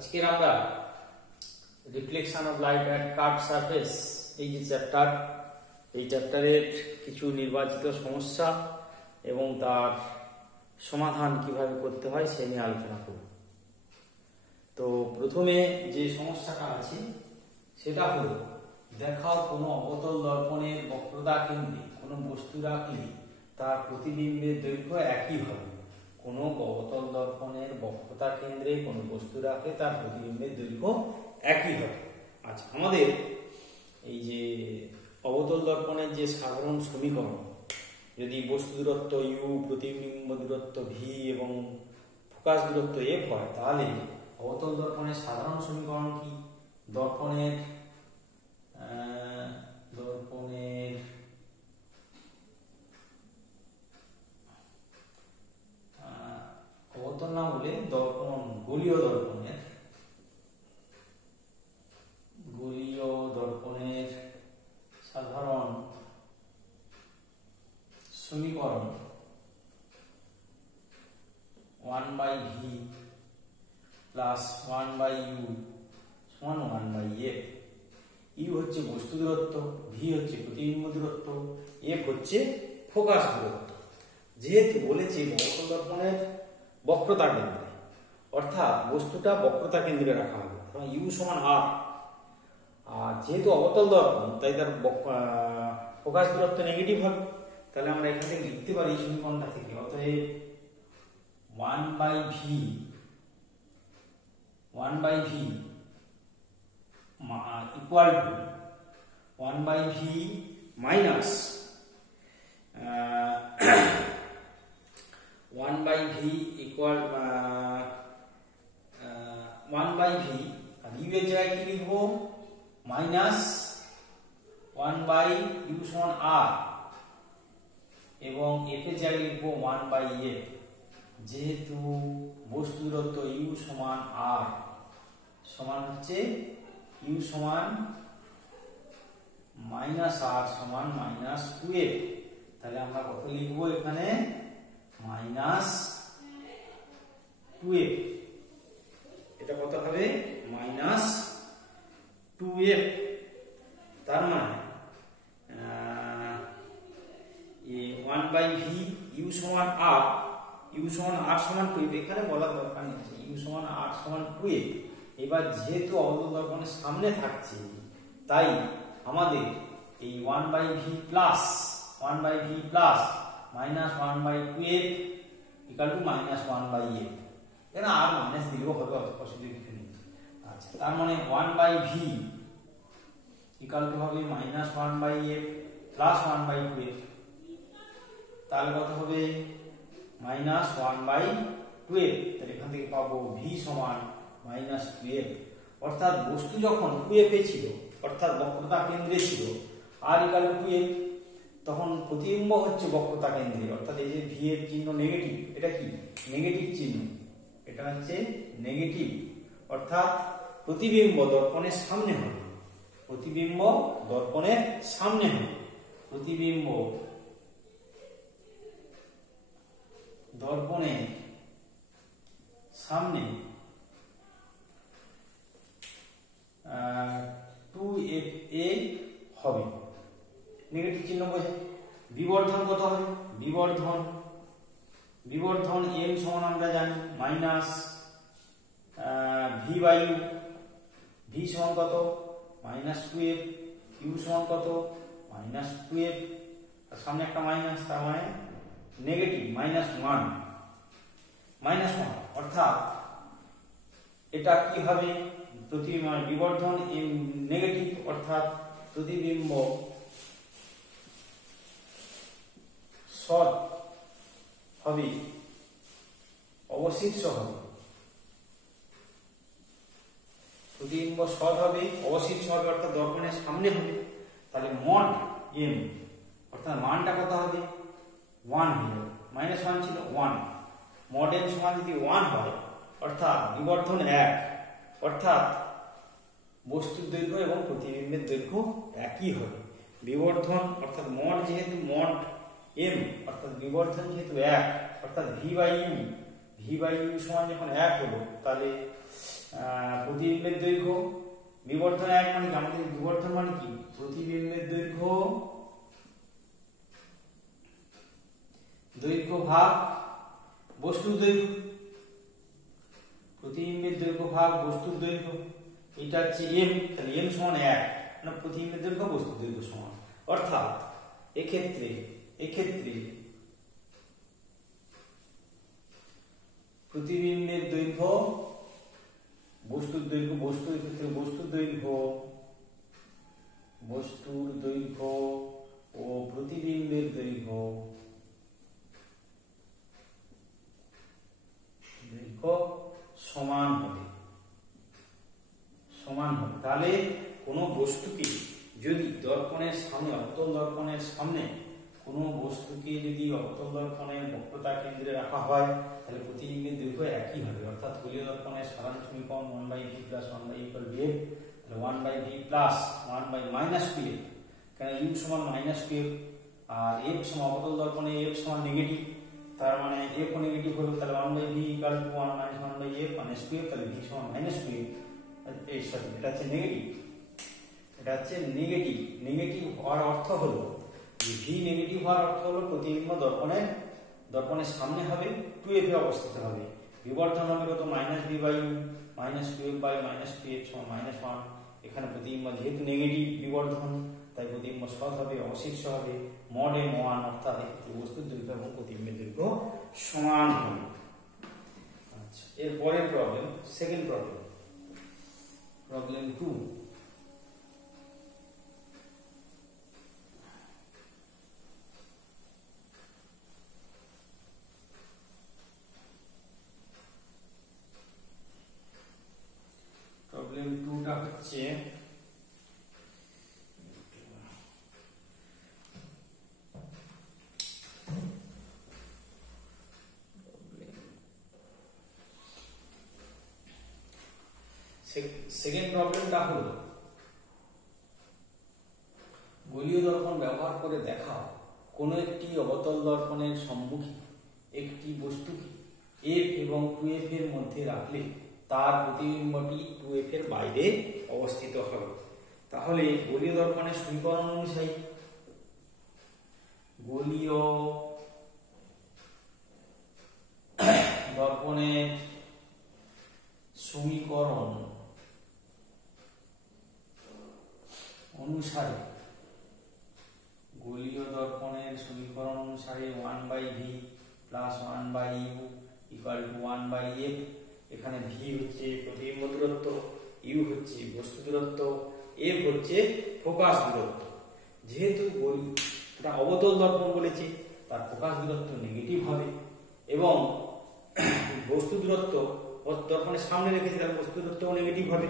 আজকের আমরা reflection of light at curve surface এই যে চ্যাপ্টার, এই চ্যাপ্টারের কিছু নির্বাচিত সমস্যা এবং তার সমাধান কিভাবে করতে হয় সে নিয়ে আলোচনা করব। তো প্রথমে যে সমস্যাটা আছে সেটা হলো, দেখাও কোনো অবতল দর্পণের বক্রতা কেন্দ্রে কোনো বস্তু রাখলে তার প্রতিবিম্বের দৈর্ঘ্য একই হবে। কোনো অবতল দর্পণের বক্রতা কেন্দ্রে কোনো বস্তু রাখলে তার প্রতিবিম্বের দৈর্ঘ্য একই হবে। আচ্ছা, আমাদের এই যে অবতল দর্পণের যে সাধারণ সমীকরণ, যদি বস্তু দূরত্ব ইউ, প্রতিবিম্ব দূরত্ব ভি এবং ফোকাস দূরত্ব এফ হয়, তাহলে অবতল দর্পণের সাধারণ সমীকরণ কি? দর্পণের অবতল না বলে দর্পণ, গোলীয় দর্পণের সাধারণ সমীকরণ 1/v প্লাস 1/u সমান 1/f। ইউ হচ্ছে বস্তু দূরত্ব, ভি হচ্ছে প্রতিবিম্ব দূরত্ব, এফ হচ্ছে ফোকাস দূরত্ব। যেহেতু বলেছে অবতল দর্পণের বক্রতা কেন্দ্রে, অর্থাৎ বস্তুটা বক্রতা কেন্দ্রে রাখা হবে, ইউ সমান আর। আর যেহেতু অবতল দর্পণ, তাই তার ফোকাস দূরত্ব নেগেটিভ হবে। তাহলে আমরা এখান থেকে লিখতে পারি এই সমীকরণটা থেকে, অতএব 1/v equal to 1/v minus 1/v equal 1/v, আর ইউ এর জায়গায় কি লিখবো? মাইনাস 1/u সমান আর, এবং এফ এর জায়গায় লিখবো 1/f। যেহেতু বস্তু দূরত্ব ইউ সমান আর সমান হচ্ছে ইউ সমান মাইনাস আর সমান মাইনাস 2f, তাহলে আমরা কত লিখবো এখানে? Minus 2f। এটা কত হবে? Minus 2f। তার মানে 1/v ইউ সমান আর, ইউ সমান আর সমান 2f, এখানে বলার দরকার নেই, ইউ সমান আর সমান 2f। এবার যেহেতু অবতল দর্পণের সামনে থাকছে, তাই আমাদের এই 1/v plus minus 1/2f equal to minus 1/f। এখানে আর মাইনাস দিলেও হবে, অসুবিধা কিছু নেই। আচ্ছা, তার মানে 1/v ইকুয়াল টু হবে মাইনাস 1/f প্লাস 1/2f। তাহলে কত হবে? Minus 1/2f। তাহলে এখান থেকে পাবো v সমান মাইনাস 2f। অর্থাৎ বস্তু যখন 2f এ ছিল, অর্থাৎ বক্রতা কেন্দ্রে ছিল, আর ইকুয়াল টু 2f, তখন প্রতিবিম্ব হচ্ছে বক্রতা কেন্দ্রে, অর্থাৎ এই যে ভি এর চিহ্ন নেগেটিভ, এটা কি? নেগেটিভ চিহ্ন, এটা হচ্ছে নেগেটিভ, অর্থাৎ প্রতিবিম্ব দর্পণের সামনে হবে, প্রতিবিম্ব দর্পণের সামনে হবে, প্রতিবিম্ব দর্পণের সামনে 2fa হবে, নেগেটিভ চিহ্ন বোঝে। বিবর্ধন কত হবে? বিবর্ধন m সমান আমরা জানি মাইনাস v/u, v সমান কত? মাইনাস 2f, u সমান কত? মাইনাস 2f, আর সামনে একটা মাইনাস, তার মানে নেগেটিভ মাইনাস 1, অর্থাৎ এটা কি হবে? বিবর্ধন নেগেটিভ, অর্থাৎ প্রতিবিম্ব সৎ হবে, অবশিষ্ট হবে, প্রতিবিম্ব সৎ হবে, অবশিষ্ট হবে, অর্থাৎ দর্পণের সামনে হবে। তাহলে মড m, অর্থাৎ মানটা কত হবে? 1 হয়ে যাবে, মাইনাস 1 ছিল 1, মড m সমান যদি 1 হয়, অর্থাৎ বিবর্ধন 1, অর্থাৎ বস্তুর দৈর্ঘ্য এবং প্রতিবিম্বের দৈর্ঘ্য একই হবে। বিবর্ধন অর্থাৎ মড, যেহেতু মড m, অর্থাৎ বিবর্ধন যেহেতু 1, অর্থাৎ v/u ভি বাই ইউ সমান যখন 1 হলো, তাহলে প্রতিবিম্বের দৈর্ঘ্য বিবর্ধন 1 মানে কি, আমাদের বিবর্ধন মানে কি, প্রতিবিম্বের দৈর্ঘ্য ভাগ বস্তুর দৈর্ঘ্য, প্রতিবিম্বের দৈর্ঘ্য ভাগ বস্তুর দৈর্ঘ্য, এটা হচ্ছে এম। তাহলে এম সমান 1, মানে প্রতিবিম্বের দৈর্ঘ্য বস্তুর দৈর্ঘ্য সমান। অর্থাৎ এক্ষেত্রে প্রতিবিম্বের দৈর্ঘ্য বস্তুর দৈর্ঘ্য, বস্তুর ক্ষেত্রে বস্তুর দৈর্ঘ্য ও প্রতিবিম্বের দৈর্ঘ্য সমান হবে। তাহলে কোনো বস্তুকে যদি দর্পণের সামনে, অবতল দর্পণের সামনে কোনো বস্তুকে যদি অবতল দর্পণের বক্রতা কেন্দ্রে রাখা হয়, তাহলে প্রতিবিম্বের দৈর্ঘ্য একই হবে। অর্থাৎ গোলীয় দর্পণের সাধারণ সমীকরণ 1/v + 1/e = bf, তাহলে 1/v + 1/-2f, কেন u সমান -2f আর f সমান অবতল দর্পণে f সমান নেগেটিভ, তার মানে f ও নেগেটিভ হলো, তাহলে 1/v = 1 - 1/f -2f, তাহলে v সমান -2f। এই সরি, এটা হচ্ছে নেগেটিভ হওয়ার অর্থ হলো যে v নেগেটিভ হওয়ার অর্থ হলো প্রতিবিম্ব দর্পণের সামনে হবে, 2f এ অবস্থিত হবে, বিবর্ধন হবে কত, -v/u -2f/-2f সমান -1। এখানে প্রতিবিম্ব যেহেতু নেগেটিভ বিবর্ধন, তাই প্রতিবিম্ব সৎ হবে, অশীর্ষ হবে, mod m1, অর্থাৎ বস্তুর দৈর্ঘ্য এবং প্রতিবিম্বের দৈর্ঘ্য সমান হবে। আচ্ছা, এর পরের প্রবলেম, সেকেন্ড প্রবলেম 2। প্রবলেম 2টা হচ্ছে সেকেন্ড প্রবলেমটা হলো গোলীয় দর্পণ ব্যবহার করে দেখাও কোনো একটি অবতল দর্পণের সম্মুখে একটি বস্তুকে f এবং 2f এর মধ্যে রাখলে তার প্রতিবিম্বটি 2f এর বাইরে অবস্থিত হবে। তাহলে গোলীয় দর্পণের সমীকরণ অনুযায়ী গোলীয় দর্পণের সমীকরণ অনুসারে 1/v + 1/u = 1/f, এখানে v হচ্ছে প্রতিবিম্ব দূরত্ব, u হচ্ছে বস্তু দূরত্ব, f হচ্ছে ফোকাস দূরত্ব। যেহেতু এটা অবতল দর্পণ বলেছি, তার ফোকাস দূরত্ব নেগেটিভ হবে এবং বস্তু দূরত্ব দর্পণের সামনে রেখেছি, তার বস্তু দূরত্বও নেগেটিভ হবে।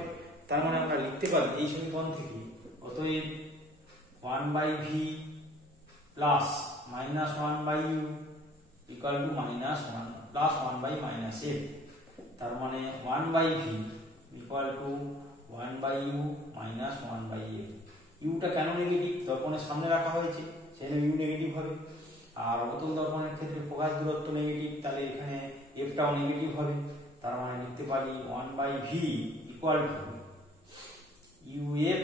তার মানে আমরা লিখতে পারি এই সমীকরণ থেকে, অতএব 1/v + -1/u = -1 + 1/-f, তার মানে 1/v = 1/u - 1/f। ইউটা কেন নেগেটিভ, দর্পণের সামনে রাখা হয়েছে, সেজন্য ইউ নেগেটিভ হবে। আর অবতল দর্পণের ক্ষেত্রে ফোকাস দূরত্ব নেগেটিভ, তাহলে এখানে এফটাও নেগেটিভ হবে। তার মানে লিখতে পারি 1/v = uf/f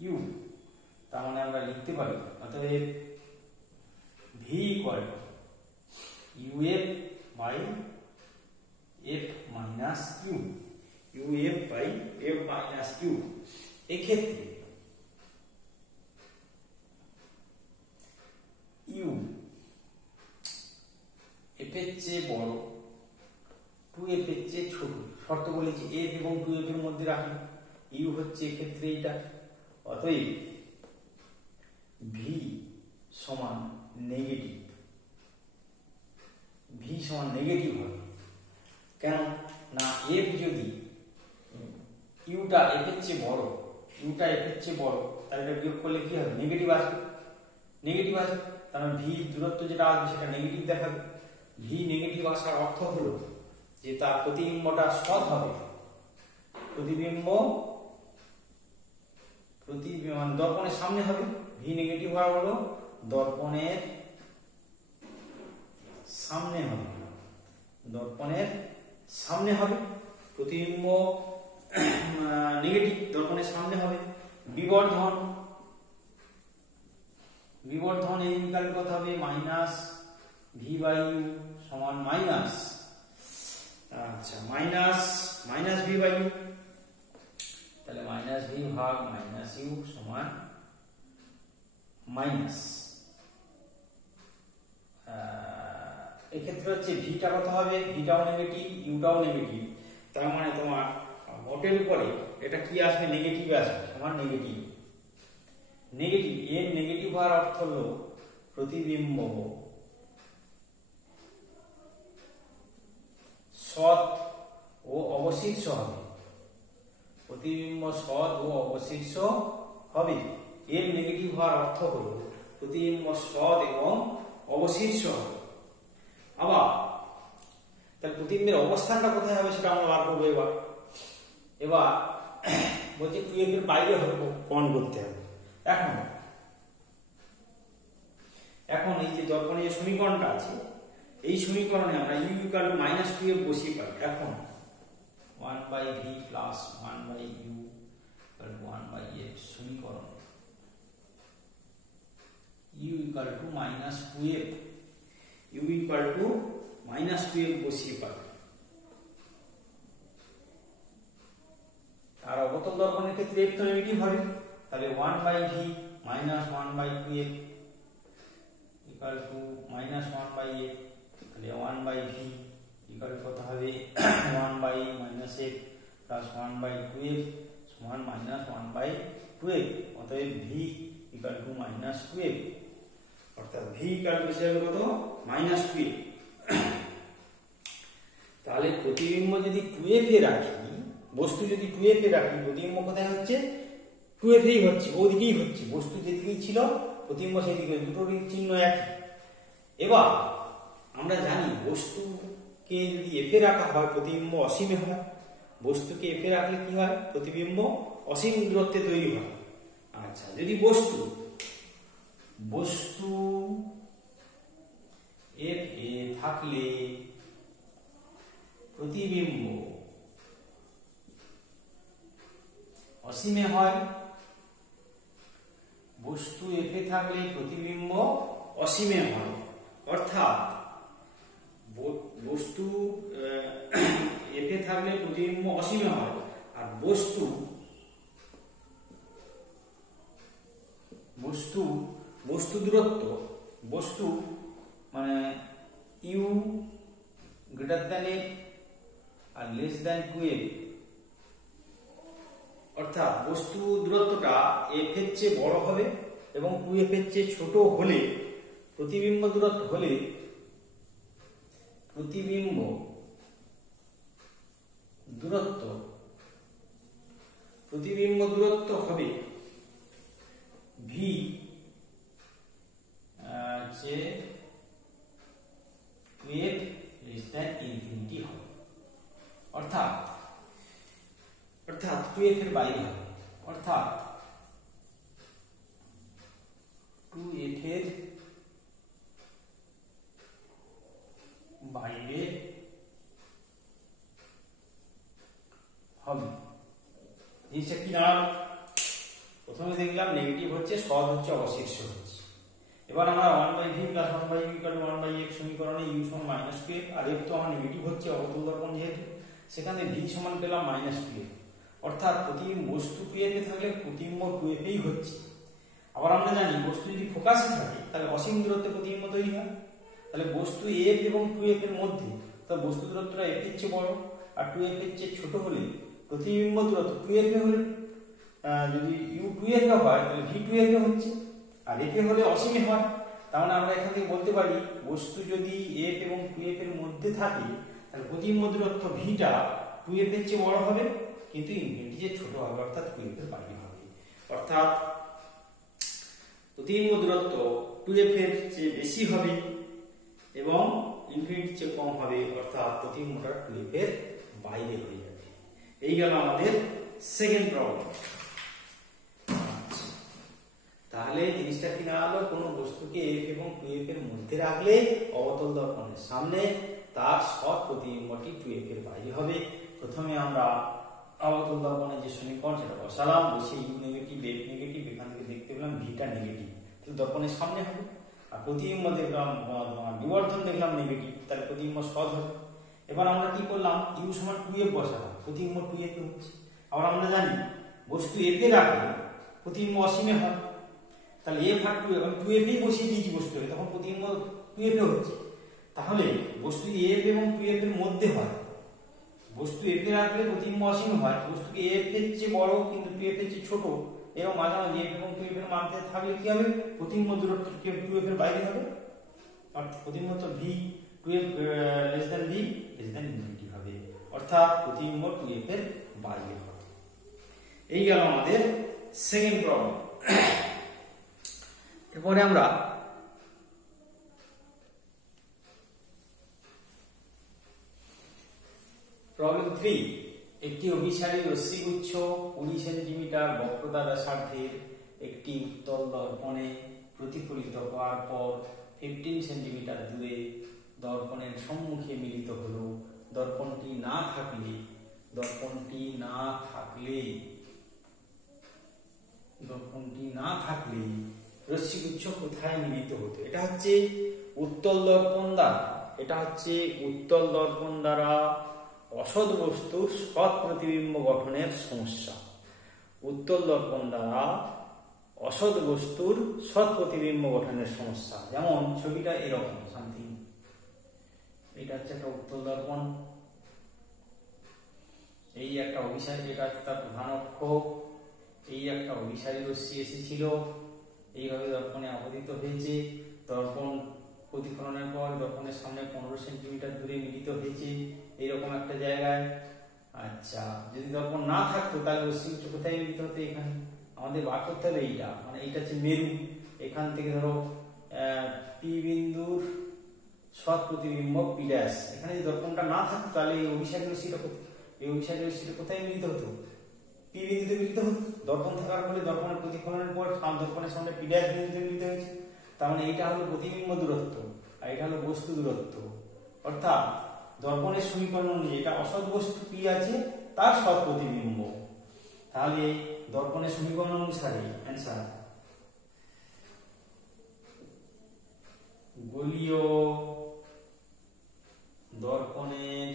- u। তার মানে আমরা লিখতে পারি অতএব v = uf/f - u। এক্ষেত্রে u f এর চেয়ে বড়, 2f এর চেয়ে ছোট, শর্ত বলেছি f এবং 2f এর মধ্যে রাখি, u হচ্ছে এক্ষেত্রে এটা। অতএব v সমান নেগেটিভ, হবে। কেন না, f যদি ইউটা f এর চেয়ে বড়, তাহলে এটা বিয়োগ করলে কি হবে, নেগেটিভ আসবে। তার মানে v দূরত্ব যেটা আসবে সেটা নেগেটিভ দেখাবে। v নেগেটিভ আসার অর্থ হলো যে তার প্রতিবিম্বটা সৎ হবে, দর্পণের সামনে হবে। v নেগেটিভ হওয়া হলো দর্পণের সামনে হবে, দর্পণের সামনে হবে। প্রতিবিম্ব নেগেটিভ, দর্পণের সামনে হবে। বিবর্ধন, বিবর্ধন এই বিকল্প কত হবে, মাইনাস ভি বাই ইউ সমান মাইনাস, আচ্ছা minus minus V by u, তাহলে মাইনাস ভি ভাগ মাইনাস ইউ সমান মাইনাস, এক্ষেত্রে হচ্ছে ভিটা কত হবে, ভিটাও নেগেটিভ ইউটাও নেগেটিভ, তার মানে তোমার মোটের উপরে এটা কি আসবে, নেগেটিভ আসবে, সমান নেগেটিভ। নেগেটিভ এর নেগেটিভ হওয়ার অর্থ হলো প্রতিবিম্ব সৎ ও অবশিষ্ট হবে, প্রতিবিম্ব সৎ ও অবশিষ্ট হবে। এর নেগেটিভ হওয়ার অর্থ হলো প্রতিবিম্ব সৎ এবং অবশিষ্ট হবে। আবার তার প্রতিবিম্বের অবস্থানটা কোথায় হবে সেটা আমরা বার করবো। এবার বলছে টুয়েলভ এর বাইরে হবে প্রমাণ করতে হবে। এখন এই যে দর্পণে যে সমীকরণটা আছে, এই সমীকরণে আমরা you equal to minus 2f বসিয়ে পাই। এখন 1/v plus 1/u equal to 1/f সমীকরণ u equal to minus 2f, u equal to minus 2f বসিয়ে পাই। আর অবতল দর্পণের ক্ষেত্রে f তো নেগেটিভ হবে, তাহলে 1/v minus 1/2f equal to minus 1/f, তাহলে 1/v ইকুয়াল কত হবে 1/-f প্লাস 1/2f সমান মাইনাস 1/2f, অতএব v equal to minus 2f, অর্থাৎ v ইকুয়াল টু হিসেবে কত মাইনাস 2f। তাহলে প্রতিবিম্ব যদি 2f এ রাখি, বস্তু যদি 2f এ রাখি, প্রতিবিম্ব কোথায় হচ্ছে 2f এই হচ্ছে, ওদিকেই হচ্ছে, বস্তু যেদিকেই ছিল প্রতিবিম্ব সেদিকে, দুটোর চিহ্ন একই। এবার আমরা জানি বস্তুকে যদি এফ এ রাখা হয় প্রতিবিম্ব অসীমে হয়, বস্তুকে এফ এ রাখলে কি হয়, প্রতিবিম্ব অসীম দূরত্বে তৈরি হয়। আচ্ছা, যদি বস্তু এফ এ থাকলে প্রতিবিম্ব অসীমে হয়, বস্তু এফ এ থাকলে প্রতিবিম্ব অসীমে হয়, অর্থাৎ বস্তু এফ এ থাকলে প্রতিবিম্ব অসীমে হয়, আর বস্তু দূরত্ব, বস্তু মানে ইউ গ্রেটার দ্যান এ আর লেস দ্যান 2f, অর্থাৎ বস্তু দূরত্বটা f এর চেয়ে বড় হবে এবং 2f এর চেয়ে ছোট হলে, প্রতিবিম্ব দূরত্ব হলে প্রতিবিম্ব দূরত্ব হবে v যে 2f লেস দ্যান ইনফিনিটি হবে, অর্থাৎ 2f এর বাইরে হবে, অর্থাৎ 2f এর বাইরে হবে। জিনিসটা কি দাঁড়ালো, প্রথমে দেখলাম নেগেটিভ হচ্ছে, সৎ হচ্ছে, অবশিষ্ট হচ্ছে। এবার আমরা 1/v plus 1/u equal to 1/f সমীকরণে u সমান মাইনাস 2f, আর f তো আমার নেগেটিভ হচ্ছে অবতল দর্পণ যেহেতু, সেখানে v সমান পেলাম মাইনাস 2f, অর্থাৎ প্রতিবিম্ব বস্তু 2f এ থাকলে প্রতিবিম্ব 2f এই হচ্ছে। আবার আমরা জানি বস্তু যদি ফোকাসে থাকে তাহলে অসীম দূরত্বে প্রতিবিম্ব তৈরি হয়, তাহলে বস্তু f এবং 2f এর মধ্যে তো বস্তু দূরত্বটা f এর চেয়ে বড় আর 2f এর চেয়ে ছোট হলে প্রতিবিম্ব দূরত্ব 2f এ হলে যদি u 2f এ হয় তাহলে v 2f এ হচ্ছে, আর f এ হলে অসীমে হয়। তার মানে আমরা এখান থেকে বলতে পারি বস্তু যদি f এবং 2f এর মধ্যে থাকে তাহলে প্রতিবিম্ব দূরত্ব v টা 2f এর চেয়ে বড় হবে কিন্তু ইনফিনিটি চেয়ে ছোট হবে, অর্থাৎ 2f এর বাইরে হবে, অর্থাৎ প্রতিবিম্ব দূরত্ব 2f এর চেয়ে বেশি হবে এবং ইনফিনিটির চেয়ে কম হবে, অর্থাৎ প্রতিবিম্বটা 2f এর বাইরে হয়ে যাবে। এই গেল আমাদের সেকেন্ড প্রবলেম। তাহলে জিনিসটা কি দাঁড়ালো, কোনো বস্তুকে f এবং 2f এর মধ্যে রাখলে অবতল দর্পণের সামনে তার সৎ প্রতিবিম্বটি 2f এর বাইরে হবে। প্রথমে আমরা অবতল দর্পণের যে সমীকরণ সেটা বসালাম, বসে ইউ নেগেটিভ এফ নেগেটিভ, এখান থেকে দেখতে পেলাম ভিটা নেগেটিভ, তাহলে দর্পণের সামনে হবে। আর প্রতিবিম্ব দেখলাম বিবর্ধন দেখলাম নেগেটিভ, তাহলে প্রতিবিম্ব সৎ হবে। এবার আমরা কি করলাম, ইউ সমান 2f বসালাম, প্রতিবিম্ব 2f হচ্ছে। আবার আমরা জানি বস্তু f এ রাখলে প্রতিবিম্ব অসীমে হয়, তাহলে f আর 2 এবং 2f এই বসিয়ে দিয়েছি বস্তুকে, তখন প্রতিবিম্ব 2f এ হচ্ছে। তাহলে বস্তু যদি f এবং 2f এর মধ্যে হয়, বস্তু f এ রাখলে প্রতিবিম্ব অসীম হয়, বস্তুকে f এর চেয়ে বড় কিন্তু 2f এর চেয়ে ছোট এবং মাঝামাঝি f এবং 2f এর মধ্যে থাকলে কি হবে, প্রতিবিম্ব দূরত্ব 2f এর বাইরে হবে, অর্থাৎ প্রতিবিম্ব তো v 2f less than v less than infinity হবে, অর্থাৎ প্রতিবিম্ব 2f এর বাইরে হবে। এই গেল আমাদের সেকেন্ড প্রবলেম। এরপরে আমরা প্রবলেম 3, একটি অভিসারী রশ্মিগুচ্ছ 20 সেন্টিমিটার বক্রতা ব্যাসার্ধের একটি উত্তল দর্পণে প্রতিফলিত হওয়ার পর 15 সেন্টিমিটার দূরে দর্পণের সম্মুখে মিলিত হলো। দর্পণটি না থাকলে রশ্মিগুচ্ছ কোথায় মিলিত হতো? এটা হচ্ছে উত্তল দর্পণ দ্বারা অসৎ বস্তুর সৎ প্রতিবিম্ব গঠনের সমস্যা। উত্তল দর্পণ দ্বারা অসৎ বস্তুর সৎ প্রতিবিম্ব গঠনের সমস্যা। যেমন ছবিটা এরকম সামথিং, এটা হচ্ছে একটা উত্তল দর্পণ, এই একটা অভিসারী, এটা হচ্ছে তার প্রধান অক্ষ, এই একটা অভিসারী রশ্মি এসেছিল, এইভাবে দর্পণে আপতিত হয়েছে, দর্পণ প্রতিফলনের পর দর্পণের সামনে 15 সেন্টিমিটার দূরে মিলিত হয়েছে এইরকম একটা জায়গায়। আচ্ছা, যদি দর্পণ না থাকতো তাহলে রশ্মিগুচ্ছ কোথায় মিলিত হতো? এখানে আমাদের বার করতে হবে এইটা, মানে এইটা হচ্ছে মেরু, এখান থেকে ধরো পি বিন্দুর সৎ প্রতিবিম্ব পি ড্যাশ, এখানে যদি দর্পণটা না থাকতো তাহলে এই অভিসারী রশ্মিটা কোথায় মিলিত হতো? পি বিন্দুতে মিলিত হতো। দর্পণ থাকার ফলে দর্পণের প্রতিফলনের পর দর্পণের সামনে পি ড্যাশ বিন্দুতে মিলিত হয়েছে, তার মানে এইটা হলো প্রতিবিম্ব দূরত্ব আর এটা হলো বস্তু দূরত্ব। অর্থাৎ দর্পণের সমীকরণ অনুযায়ী এটা অসৎ বস্তু পি আছে, তার সৎ প্রতিবিম্ব। তাহলে দর্পণের সমীকরণ অনুসারে অ্যান্সার গোলীয় দর্পণের,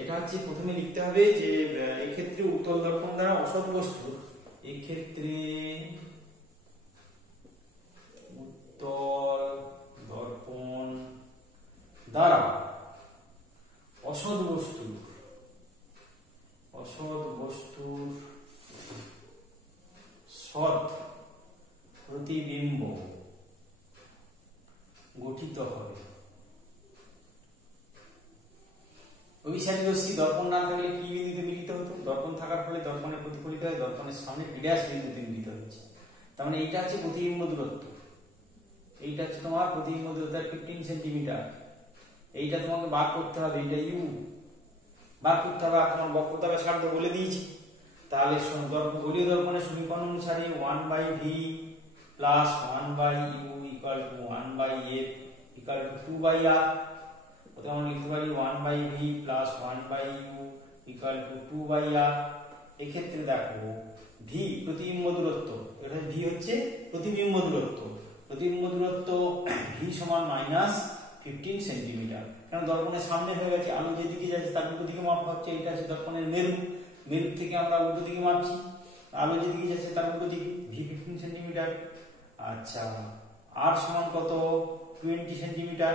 এটা হচ্ছে প্রথমে লিখতে হবে যে এক্ষেত্রে উত্তল দর্পণ দ্বারা অসৎ বস্তু, এক্ষেত্রে উত্তল দর্পণ দ্বারা অসৎ বস্তুর সৎ প্রতিবিম্ব গঠিত হবে। অভিসারী রশ্মি দর্পণ না থাকলে কি বিন্দুতে মিলিত হতো? দর্পণ থাকার ফলে দর্পণের প্রতিফলিত হয় দর্পণের সামনে পি ড্যাশ বিন্দুতে মিলিত হচ্ছে, তার মানে এইটা হচ্ছে প্রতিবিম্ব দূরত্ব, এইটা হচ্ছে তোমার প্রতিবিম্ব দূরত্ব 15 সেন্টিমিটার। এইটা তোমাকে বার করতে হবে, এটা ইউ বার করতে হবে, তোমার বক্রতা ব্যাসার্ধ বলে দিয়েছি। তাহলে গোলীয় দর্পণের সমীকরণ অনুসারে 1/v plus 1/u equal to 1/f equal to 2/r। প্রথমে আমরা লিখতে পারি 1/v plus 1/u equal to 2/r। এক্ষেত্রে দেখো v প্রতিবিম্ব দূরত্ব, এটা v হচ্ছে প্রতিবিম্ব দূরত্ব, v সমান -15 সেন্টিমিটার, কারণ দর্পণের সামনে হয়ে গেছে, আলো যেদিকে যাচ্ছে তার উল্টো দিকে মাপা হচ্ছে, এটা আছে দর্পণের মেরু থেকে আমরা উল্টো দিকে মাপছি, আলো যেদিকে যাচ্ছে তার উল্টো দিকে, v 15 সেন্টিমিটার। আচ্ছা, r সমান কত? 20 সেন্টিমিটার।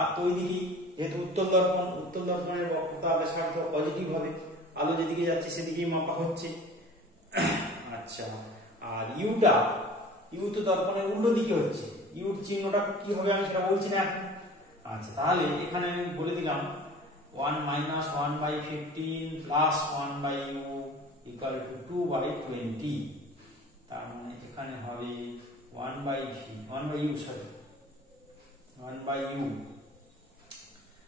আর তো ওইদিকে যেহেতু উত্তল দর্পণের বক্রতা ব্যাসার্ধ পজিটিভ হবে, আলো যেদিকে যাচ্ছে সেদিকেই মাপা হচ্ছে। আচ্ছা, আর ইউ তো দর্পণের উল্টো দিকে হচ্ছে, ইউর চিহ্নটা কি হবে আমি সেটা বলছি না এখন। আচ্ছা, তাহলে এখানে আমি বলে দিলাম 1 - 1/15 প্লাস 1/u ইকুয়াল টু 2/20, তার মানে এখানে হবে 1/u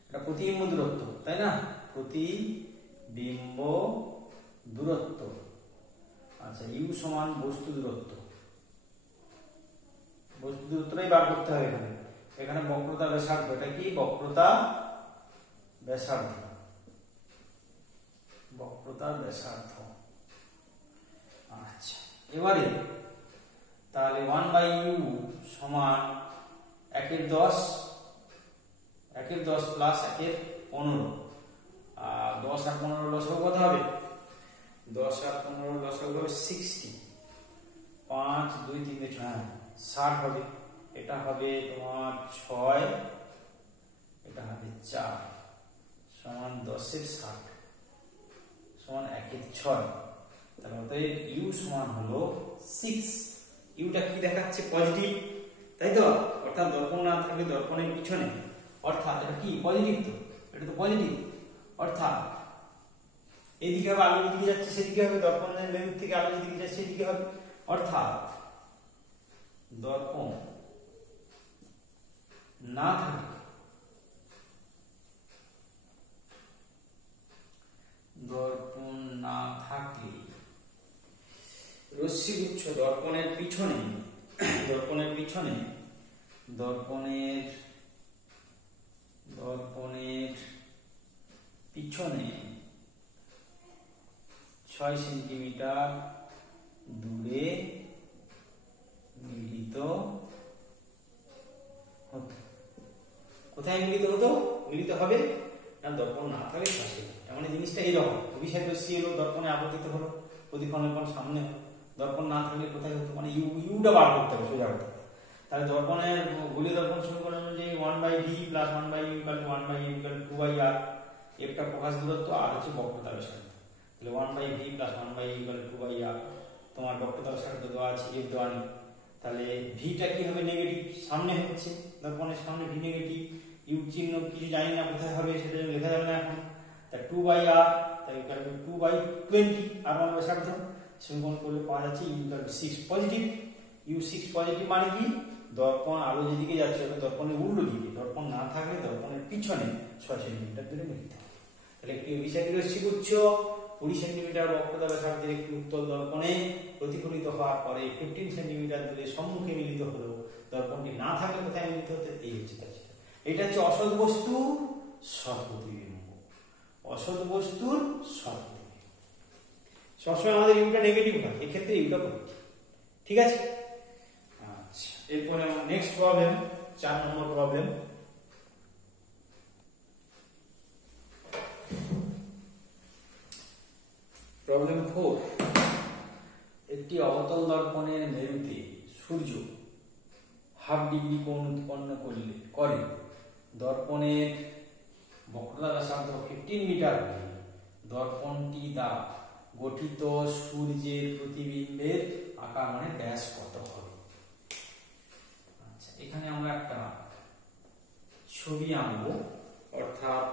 এটা প্রতিবিম্ব দূরত্ব, তাই না? প্রতিবিম্ব দূরত্ব। আচ্ছা, ইউ সমান বস্তু দূরত্ব, বস্তু দূরত্বটাই বার করতে হবে এখানে। এখানে বক্রতা ব্যাসার্ধ, এটা কি বক্রতা ব্যাসার্ধ, বক্রতা ব্যাসার্ধ। আচ্ছা, এবারে তাহলে 1/u সমান 1/10, 1/10 প্লাস 1/15, আর 10 আর 15 লসাগু কত হবে? 10 আর 15 লসাগু হবে 60, 5 2 3 6 60 হবে। এটা হবে তোমার 6, এটা হবে 4 সমান 10/60 সমান 1/6। তাহলে অতএব u সমান হলো 6। ইউটা কি দেখাচ্ছে? পজিটিভ, তাই তো? অর্থাৎ দর্পণ না থাকলে দর্পণের পিছনে, অর্থাৎ এটা কি পজিটিভ, তো এটা তো পজিটিভ, অর্থাৎ এইদিকে হবে আলো যেদিকে যাচ্ছে সেদিকে হবে, দর্পণের মেরু থেকে আলো যেদিকে যাচ্ছে সেদিকে হবে, অর্থাৎ দর্পণ না থাকলে, দর্পণ না থাকলে রশ্মিগুচ্ছ দর্পণের পিছনে, দর্পণের পিছনে, দর্পণের পিছনে 6 সেন্টিমিটার দূরে মিলিত হতো। কোথায় মিলিত হতো? মিলিত হবে না দর্পণ না থাকলে পাশে। মানে জিনিসটা এইরকম, অভিসারী রশ্মি এলো, দর্পণে আপতিত হলো, প্রতিফলনের পর সামনে হলো। দর্পণ না থাকলে কোথায় হতো? মানে ইউটা বার করতে হবে সোজা কথা। তাহলে দর্পণের গোলীয় দর্পণ সমীকরণ অনুযায়ী 1/v plus 1/u equal to 1/u equal to 2/r। একটা প্রকাশ দূরত্ব আর হচ্ছে বক্রতা ব্যাসার্ধ। তাহলে 1/v plus 1/u equal to 2/r। তোমার বক্রতা ব্যাসার্ধ দেওয়া আছে, f দেওয়া নেই। তাহলে ভিটা কি হবে? নেগেটিভ, সামনে হচ্ছে দর্পণের সামনে ভি নেগেটিভ। ইউ চিহ্ন কিছু জানি না কোথায় হবে, সেটা লেখা যাবে না এখন। তা 2/r, তাই ইকুয়াল টু 2/20 আর মান ব্যাসার্ধ। সমীকরণ করলে পাওয়া যাচ্ছে u equal to 6 positive. U 6 positive মানে কি? দর্পণ আলো যেদিকে যাচ্ছে ওটা দর্পণের উল্টো দিকে, দর্পণ না থাকলে দর্পণের পিছনে 6 সেন্টিমিটার দূরে মিলিত হবে। তাহলে একটি অভিসারী রশ্মিগুচ্ছ 20 সেন্টিমিটার বক্রতা ব্যাসার্ধের একটি উত্তল দর্পণে প্রতিফলিত হওয়ার পরে 15 সেন্টিমিটার দূরে সম্মুখে মিলিত হলো। দর্পণটি না থাকলে কোথায় মিলিত হতে? এই হচ্ছে তার। এটা হচ্ছে অসৎ বস্তুর সৎ প্রতিবিম্ব, অসৎ বস্তুর সৎ প্রতিবিম্ব। সবসময় আমাদের ইউটা নেগেটিভ হয়, এক্ষেত্রে ইউটা পজিটিভ। ঠিক আছে? আচ্ছা, এরপরে আমার নেক্সট প্রবলেম, 4 নম্বর প্রবলেম। প্রবলেম 4, একটি অবতল দর্পণের মেরুতে সূর্য হাফ ডিগ্রি কোণ উৎপন্ন করে দর্পণের বক্রতা ব্যাসার্ধ 15 মিটার হলে দর্পণটি দ্বারা গঠিত সূর্যের প্রতিবিম্বের আকার মানে ব্যাস কত হবে? আচ্ছা, এখানে আমরা একটা ছবি আঁকবো, অর্থাৎ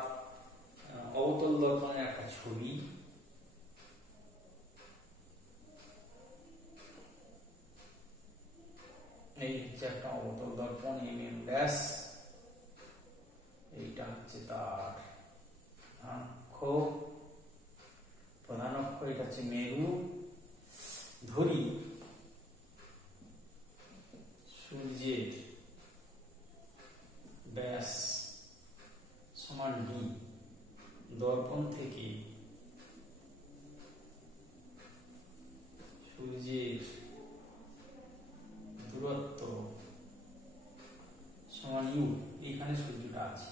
অবতল দর্পণের একটা ছবি। এই হচ্ছে একটা অবতল দর্পণ, mm ব্যাস। এইটা হচ্ছে তার অক্ষ, প্রধান অক্ষ। এটা হচ্ছে মেরু। ধরি সূর্যের ব্যাস সমান d, দর্পণ থেকে সূর্যের দূরত্ব সমান u। এখানে সূর্যটা আছে,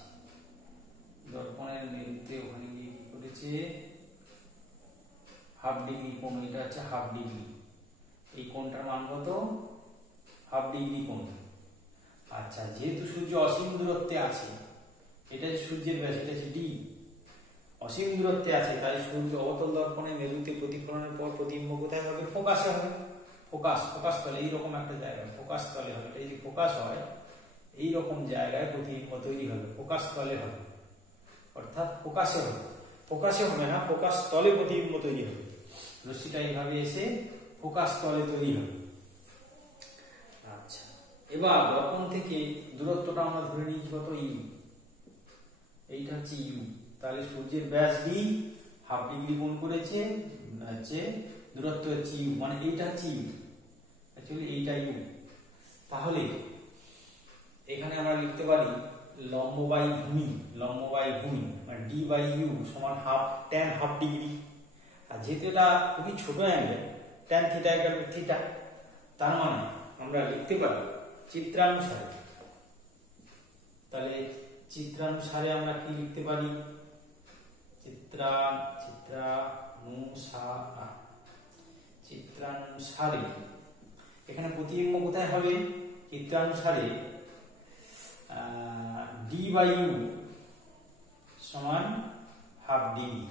দর্পণের মেরুতে ওখানে গিয়ে কি করেছে? হাফ ডিগ্রি কোণ, এটা হচ্ছে হাফ ডিগ্রি। এই কোণটার মান কত? হাফ ডিগ্রি কোণ। আচ্ছা, যেহেতু সূর্য অসীম দূরত্বে আছে, এটা যে সূর্যের ব্যাস, এটা হচ্ছে d, অসীম দূরত্বে আছে, তাই সূর্য অবতল দর্পণে মেরুতে প্রতিফলনের পর প্রতিবিম্ব কোথায় হবে? ফোকাসে হবে। ফোকাস তলে এইরকম একটা জায়গায় ফোকাস তলে হবে। এটা যদি ফোকাস হয়, এইরকম জায়গায় প্রতিবিম্ব তৈরি হবে, ফোকাস তলে হবে, অর্থাৎ ফোকাসে হবে। ফোকাসে হবে না, ফোকাস তলে প্রতিবিম্ব তৈরি হবে। রশ্মিটা এইভাবে এসে ফোকাস তলে তৈরি হবে। আচ্ছা, এবার দর্পণ থেকে দূরত্বটা আমরা ধরে নিয়েছি কত? ইউ। এইটা হচ্ছে ইউ। তাহলে সূর্যের ব্যাস d, হাফ ডিগ্রি কোণ করেছে, হচ্ছে দূরত্ব হচ্ছে ইউ, মানে এইটা হচ্ছে ইউ, অ্যাকচুয়ালি এইটা ইউ। তাহলে এখানে আমরা লিখতে পারি লম্ব বাই ভূমি মানে ডি বাই ইউ সমান tan হাফ ডিগ্রি। আর যেহেতু এটা খুবই ছোট angle tan theta equal to theta, তার মানে আমরা লিখতে পারি চিত্রানুসারে। তাহলে চিত্রানুসারে আমরা কি লিখতে পারি? চিত্রানুসারে এখানে প্রতিবিম্ব কোথায় হবে? চিত্রানুসারে ডি বাই ইউ সমান half degree.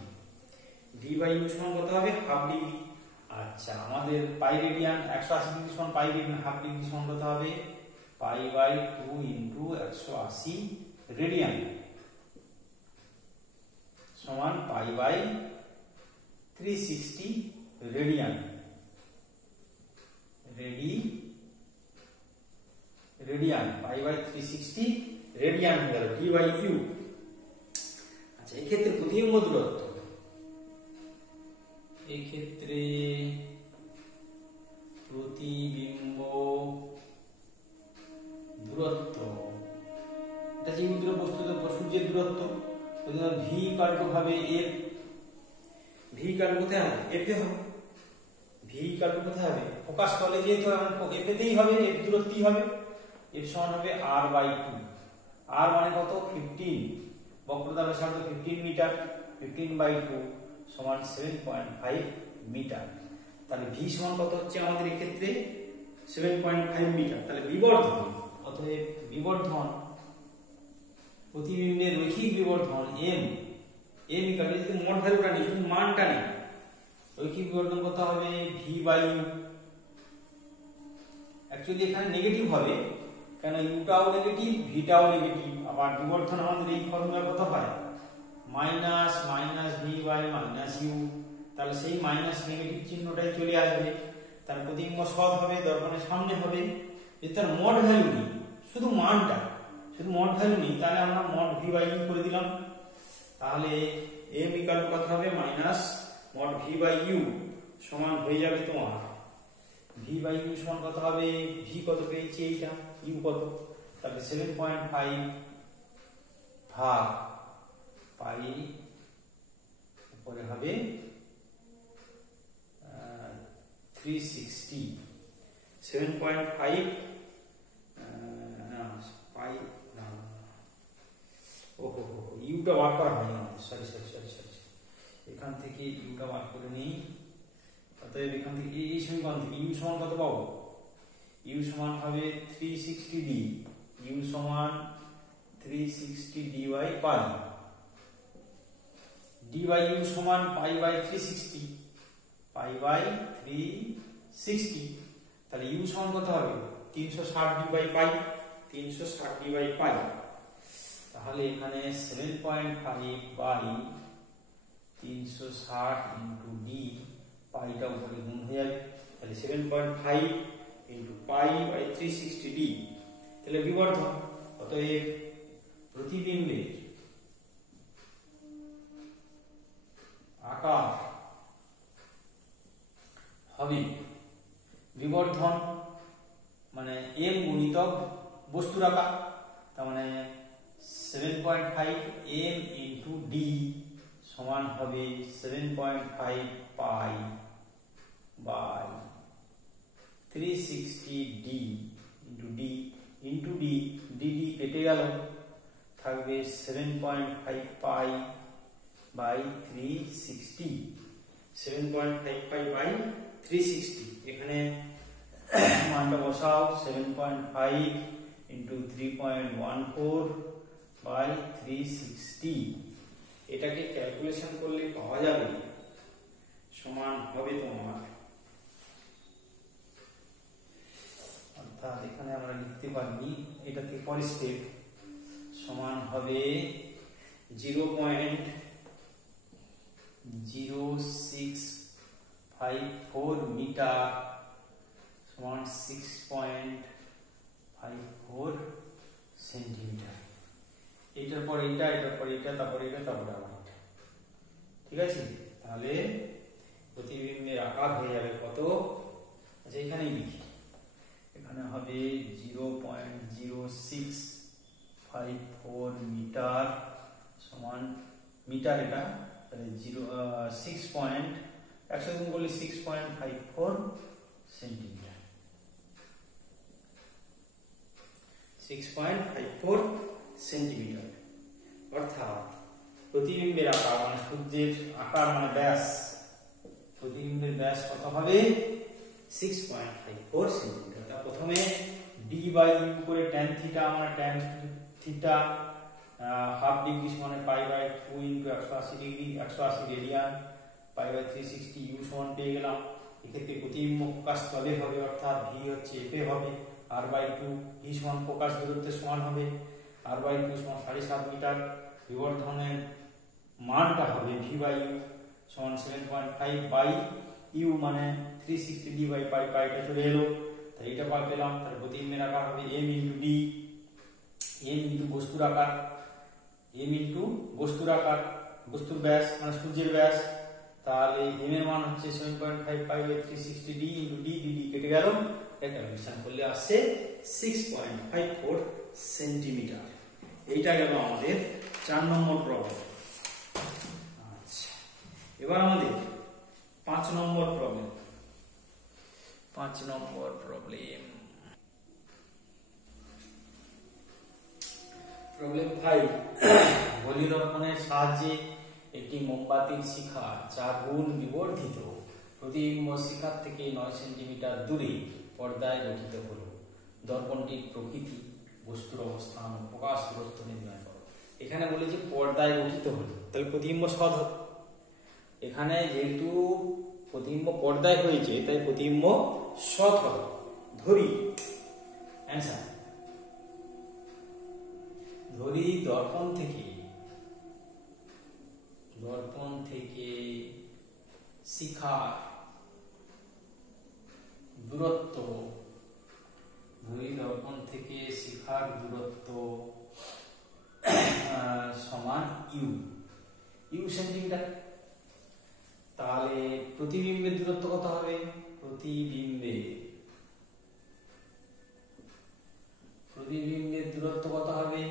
D by you সমান কত হবে? Half degree. আচ্ছা, আমাদের পাই রেডিয়ান 180 ডিগ্রি সমান পাই রেডিয়ান, হাফ ডিগ্রি সমান কত হবে? পাই বাই 2 ইন্টু 180 রেডিয়ান সমান pi by 360 radian. Pi by 360 radian হয়ে গেল ডি বাই ইউ। আচ্ছা, এক্ষেত্রে প্রতিবিম্ব দূরত্ব, এটা যে বস্তুর সূর্যের দূরত্ব, ভি ইকুয়াল টু হবে এফ। ভি ইকুয়াল কোথায় হবে? এফ এ হবে। ভি ইকুয়াল টু কোথায় হবে? ফোকাস তলে যেহেতু এফ এতেই হবে, এফ দূরত্বই হবে। এফ সমান হবে আর বাই 2। আর মানে কত? 15। বক্রতা ব্যাসার্ধ 15 মিটার। 15 বাই 2 সমান 7.5 মিটার। তাহলে ভি সমান কত হচ্ছে আমাদের এক্ষেত্রে? 7.5 মিটার। তাহলে বিবর্ধন, অতএব বিবর্ধন, প্রতিবিম্বের রৈখিক বিবর্ধন এম ইকুয়াল টু, যদি মোট ভ্যালুটা নেই শুধু মানটা নেই, রৈখিক বিবর্ধন কত হবে? V by U. অ্যাকচুয়ালি এখানে নেগেটিভ হবে, কেন? ইউটাও নেগেটিভ, ভিটাও নেগেটিভ। আবার বিবর্ধন আমাদের এই ফর্মুলা কত হয়? Minus V by minus U. তাহলে সেই মাইনাস নেগেটিভ চিহ্নটাই চলে আসবে। তার প্রতিবিম্ব সৎ হবে, দর্পণের সামনে হবে। যদি তার মোট ভ্যালু নেই, শুধু মানটা, শুধু মোট ভ্যালু নেই, তাহলে আমরা মোট ভি বাই ইউ করে দিলাম। তাহলে এম ইকুয়াল কত হবে? মাইনাস মোট ভি বাই ইউ সমান হয়ে যাবে তোমার ভি বাই ইউ সমান কত হবে? ভি কত পেয়েছি এইটা, ইউ কত? তাহলে 7.5 ভাগ পাই, উপরে হবে 360। 7.5 পাই, ওহো ইউটা বার করা হয়নি, সরি, এখান থেকে ইউটা বার করে নিই। অতএব এখান থেকে এই সমীকরণ থেকে ইউ সমান কত পাবো? ইউ সমান হবে 360 ডি। ইউ সমান 360 D by pi. D by you সমান পাই বাই 360, পাই বাই 360। তাহলে ইউ সমান কত হবে? 360 D by pi, 360 D by pi. তাহলে এখানে 7.5 বাই 360 ইন্টু ডি, পাইটা উপরে গুণ হয়ে যাবে। তাহলে 7.5 ইন্টু পাই বাই 360 ডি। তাহলে বিবর্ধন, অতএব প্রতিবিম্বের আকার হবে বিবর্ধন মানে এম গুণিতক বস্তুর আকার। তার মানে 7.5 এম ইন্টু ডি সমান হবে 7.5 pi by 360 D into D into D, D কেটে গেল, থাকবে 7.5 পাই বাই 360। 7.5 pi by 360। এখানে মানটা বসাও, 7.5 ইন্টু 3.14 বাই 360। এটাকে ক্যালকুলেশন করলে পাওয়া যাবে সমান হবে তোমার, অর্থাৎ এখানে আমরা লিখতে পারি এটাকে পরের স্টেপ, সমান হবে 0.0654 মিটার সমান 6.54 সেন্টিমিটার। এটার পর এটা, এটার পর এটা, তারপর এটা, তারপর আবার এটা। ঠিক আছে? তাহলে প্রতিবিম্বের আকার হয়ে যাবে কত? আচ্ছা, এখানেই লিখি। এখানে হবে 0.0654 মিটার সমান মিটার, এটা তাহলে 100 গুণ করলে 6.54 সেন্টিমিটার, 6.54 সেন্টিমিটার। অর্থাৎ প্রতিবিম্বের আকার মানে সূর্যের আকার মানে ব্যাস, প্রতিবিম্বের ব্যাস কত হবে 6.54 সেন্টিমিটার। তা প্রথমে d বাই ইউ করে tan থিটা মানে tan থিটা হাফ ডিগ্রি সমান pi by 2 into 180 degree 180 radian pi by 360 U সমান পেয়ে গেলাম। এক্ষেত্রে প্রতিবিম্ব প্রকাশ তলে হবে অর্থাৎ v হচ্ছে এফ হবে, r বাই 2 v সমান প্রকাশ দূরত্বের সমান হবে r বাই 2 সমান 7.5 মিটার। বিবর্ধনের মানটা হবে v বাই ইউ সমান 7.5 বাই ইউ মানে 360 ডি বাই পাই, পাইটা চলে এলো, তাই এটা পাই পেলাম। তাহলে প্রতিবিম্বের আকার হবে m into D, m into বস্তুর আকার, m ইনটু বস্তুর আকার, বস্তুর ব্যাস মানে সূর্যের ব্যাস। তাহলে m এর মান হচ্ছে 7.5 pi by 360 D into D, D কেটে গেল, ক্যালকুলেশন করলে আসছে 6.54 সেন্টিমিটার। এইটা গেল আমাদের 4 নম্বর প্রবলেম। আচ্ছা, এবার আমাদের 5 নম্বর প্রবলেম। 5 নম্বর প্রবলেম, প্রবলেম 5। বলি দর্পণের সাহায্যে একটি মোমবাতির শিখা 4 গুণ বিবর্ধিত প্রতিবিম্ব শিখার থেকে 9 সেন্টিমিটার দূরে পর্দায় গঠিত হলো। দর্পণটির প্রকৃতি, বস্তুর অবস্থান ও প্রকাশ দূরত্ব নির্ণয় করো। এখানে বলে যে পর্দায় গঠিত হলো, তাহলে প্রতিবিম্ব সৎ হবে। এখানে যেহেতু প্রতিবিম্ব পর্দায় হয়েছে তাই প্রতিবিম্ব সৎ হবে। ধরি অ্যান্সার, ধরি দর্পণ থেকে শিখার দূরত্ব, ধরি দর্পণ থেকে শিখার দূরত্ব সমান ইউ সেন্টিমিটার। তাহলে প্রতিবিম্বের দূরত্ব কত হবে? প্রতিবিম্বের দূরত্ব কত হবে?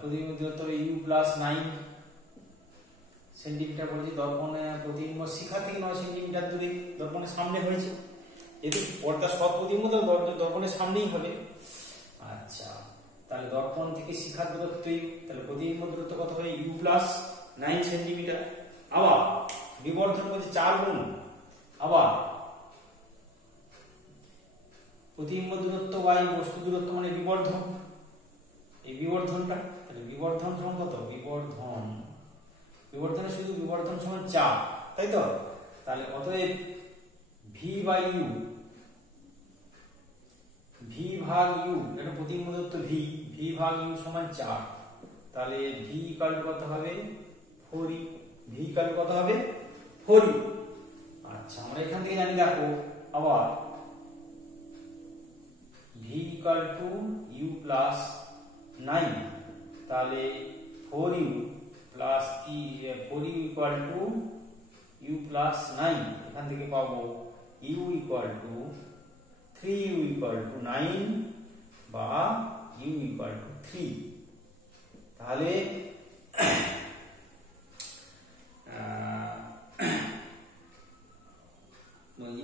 প্রতিবিম্বের দূরত্ব হবে ইউ প্লাস 9 সেন্টিমিটার। বলেছি দর্পণে প্রতিবিম্ব শিখা থেকে 9 সেন্টিমিটার দূরে, দর্পণের সামনে হয়েছে, যেহেতু পর্দা সৎ প্রতিবিম্ব দর্পণের সামনেই হবে। আচ্ছা, তাহলে দর্পণ থেকে শিখার দূরত্ব ইউ, তাহলে প্রতিবিম্ব দূরত্ব কত হবে? U plus 9 centimetre. আবার বিবর্ধন করছে 4 গুণ, আবার প্রতিবিম্ব দূরত্ব বাই বস্তু দূরত্ব মানে বিবর্ধন, এই বিবর্ধনটা, তাহলে বিবর্ধন সমান কত? বিবর্ধনে শুধু বিবর্ধন সমান 4, তাই তো? তাহলে অতএব ভি বাই ইউ, ভি ভাগ ইউ, এটা প্রতিবিম্ব দূরত্ব ভি, ভি ভাগ ইউ সমান 4। তাহলে ভি ইকুয়াল টু কত হবে? 4 ইউ। ভি ইকুয়াল টু কত হবে? 4 ইউ। আচ্ছা, আমরা এখান থেকে জানি, দেখো আবার V equal to U plus 9, তাহলে 4 U plus 4 U equal to U plus 9, এখান থেকে পাবো U equal to 3 U equal to 9 বা ইউ ইকুয়াল টু 3। তাহলে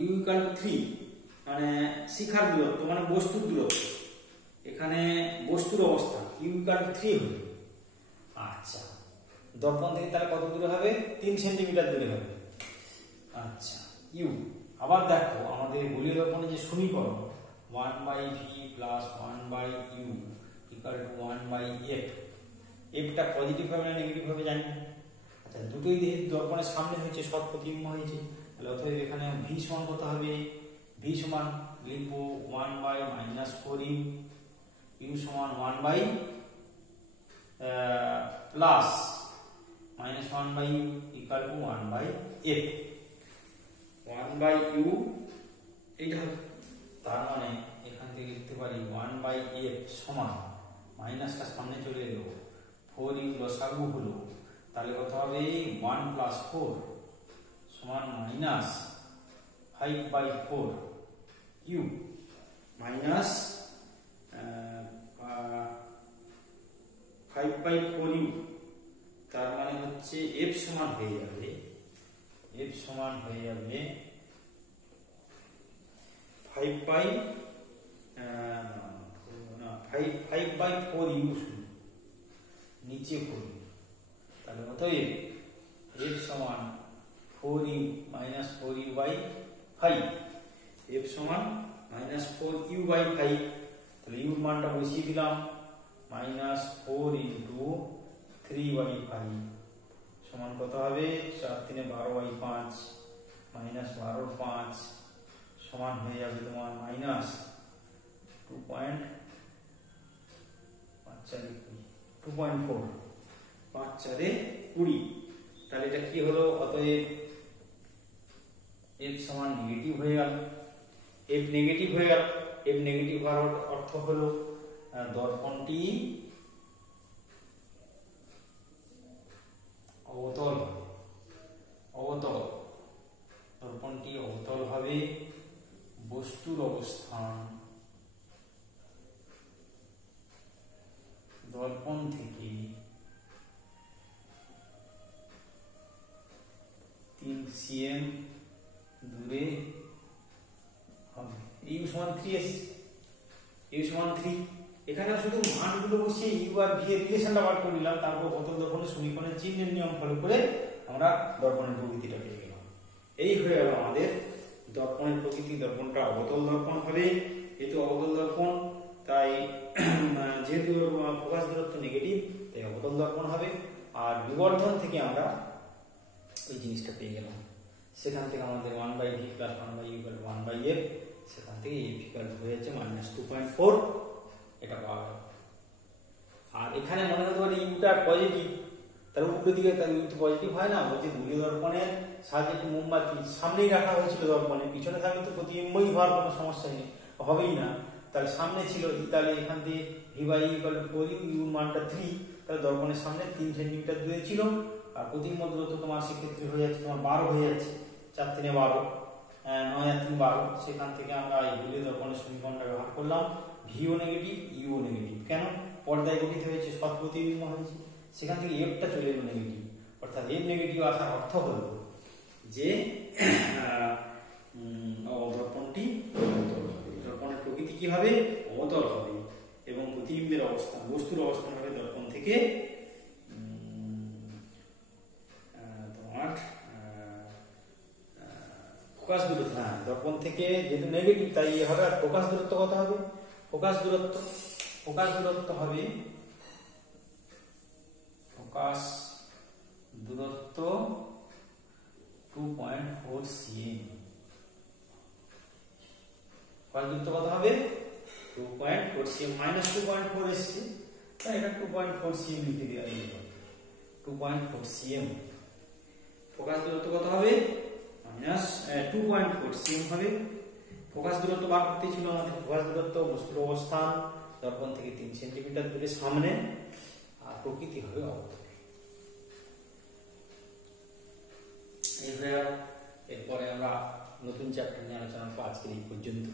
ইউ ইকুয়াল টু 3 মানে শিখার দূরত্ব মানে বস্তুর দূরত্ব, এখানে বস্তুর অবস্থান ইউ ইকুয়াল টু 3 হবে। আচ্ছা, দর্পণ থেকে তাহলে কত দূরে হবে? 3 সেন্টিমিটার দূরে হবে। আচ্ছা, ইউ। আবার দেখো আমাদের গোলীয় দর্পণের যে সমীকরণ 1 by V plus 1 by U equal to 1 by F, এফটা পজিটিভ হবে না নেগেটিভ হবে জানি না। আচ্ছা, দুটোই দর্পণের সামনে হয়েছে, সৎ প্রতিবিম্ব হয়েছে, তাহলে অতএব এখানে ভি সমান কত হবে? ভি সমান লিখবো 1 বাই মাইনাস 4 ইউ, ইউ সমান 1 by plus minus 1 by U equal to 1 by F. 1 by U এইটা হবে, তার মানে এখান থেকে লিখতে পারি 1 বাই এফ সমান, মাইনাসটা সামনে চলে এলো, 4 ইউ লসাগু হলো, তাহলে কত হবে? 1 প্লাস 4 সমান minus 5 by 4 you. Minus 5/4u, তার মানে হচ্ছে f সমান হয়ে যাবে 5/4u নিচে 4u, তাহলে অতএব f সমান 4u মাইনাস 4u/5, f সমান মাইনাস 4u/5, তাহলে u মানটা বসিয়ে দিলাম মাইনাস 4 ইন্টু 3/5 সমান কত হবে 4 3 12/5 মাইনাস 12/5 সমান হয়ে যাবে তোমার মাইনাস 2.4 5/4 20। তাহলে এটা কি হলো, অতএব f সমান নেগেটিভ হয়ে গেল। f নেগেটিভ হয়ে গেল, f নেগেটিভ হওয়ার অর্থ হলো দর্পণটি অবতল দর্পণটি অবতল হবে, বস্তুর অবস্থান দর্পণ থেকে 3 cm দূরে হবে। u সমান 3 এসছে, u সমান 3, এখানে শুধু মানগুলো বসিয়ে u আর v এর রিলেশনটা বার করে নিলাম, তারপর অবতল দর্পণের সমীকরণের চিহ্নের নিয়ম ফলো করে আমরা দর্পণের প্রকৃতিটা পেয়ে গেলাম। এই হয়ে গেল আমাদের দর্পণের প্রকৃতি। দর্পণটা অবতল দর্পণ হবে, যেহেতু অবতল দর্পণ তাই যেহেতু ফোকাস দূরত্ব নেগেটিভ তাই অবতল দর্পণ হবে। আর বিবর্ধন থেকে আমরা ওই জিনিসটা পেয়ে গেলাম, সেখান থেকে আমাদের 1/v plus 1/u equal 1/f, সেখান থেকে f ইকুয়াল হয়ে যাচ্ছে মাইনাস 2.4, এটা পাওয়া গেল। আর এখানে মনে হতে পারে ইউটা পজিটিভ, তার উল্টো দিকে তার ইউ তো পজিটিভ হয় না, বলছে দূরীয় দর্পণের সাহায্যে একটি মোমবাতি সামনেই রাখা হয়েছিল দর্পণে, পিছনে থাকলে তো প্রতিবিম্বই হওয়ার কোনো সমস্যা নেই, হবেই না, তাহলে সামনে ছিল, তাহলে এখান থেকে v/u ইকুয়াল 4u, ইউর মানটা 3, তাহলে দর্পণের সামনে 3 সেন্টিমিটার দূরে ছিল, আর প্রতিবিম্ব দূরত্ব তোমার সেক্ষেত্রে হয়ে যাচ্ছে তোমার 12 হয়ে যাচ্ছে, 4 3 12 9 আর 3 12, সেখান থেকে আমরা এই দূরীয় দর্পণের সমীকরণটা ব্যবহার করলাম, ভিও নেগেটিভ ইউও নেগেটিভ, কেন পর্দায় গঠিত হয়েছে, সৎ প্রতিবিম্ব হয়েছে, সেখান থেকে এফটা চলে এলো নেগেটিভ, অর্থাৎ এফ নেগেটিভ আসার অর্থ হলো যে দর্পণটি অবতল হবে, দর্পণের প্রকৃতি কি হবে অবতল হবে, এবং প্রতিবিম্বের অবস্থান বস্তুর অবস্থান হবে দর্পণ থেকে তোমার ফোকাস দূরত্ব, হ্যাঁ দর্পণ থেকে যেহেতু নেগেটিভ তাই হবে। আর ফোকাস দূরত্ব কত হবে, ফোকাস দূরত্ব হবে 2.4 cm, ফোকাস দূরত্ব কত হবে 2.4 cm, মাইনাস 2.4 এসছে, তাই এটা 2.4 cm লিখে দেওয়া যাবে, 2.4 cm। ফোকাস দূরত্ব কত হবে মাইনাস 2.4 cm হবে। ফোকাস দূরত্ব বার করতে ছিল আমাদের, ফোকাস দূরত্ব বস্তুর অবস্থান দর্পণ থেকে 3 সেন্টিমিটার দূরে সামনে, আর প্রকৃতি হবে অবতল। এরপরে আমরা নতুন চ্যাপ্টার নিয়ে আলোচনা করব, আজকের এই পর্যন্ত।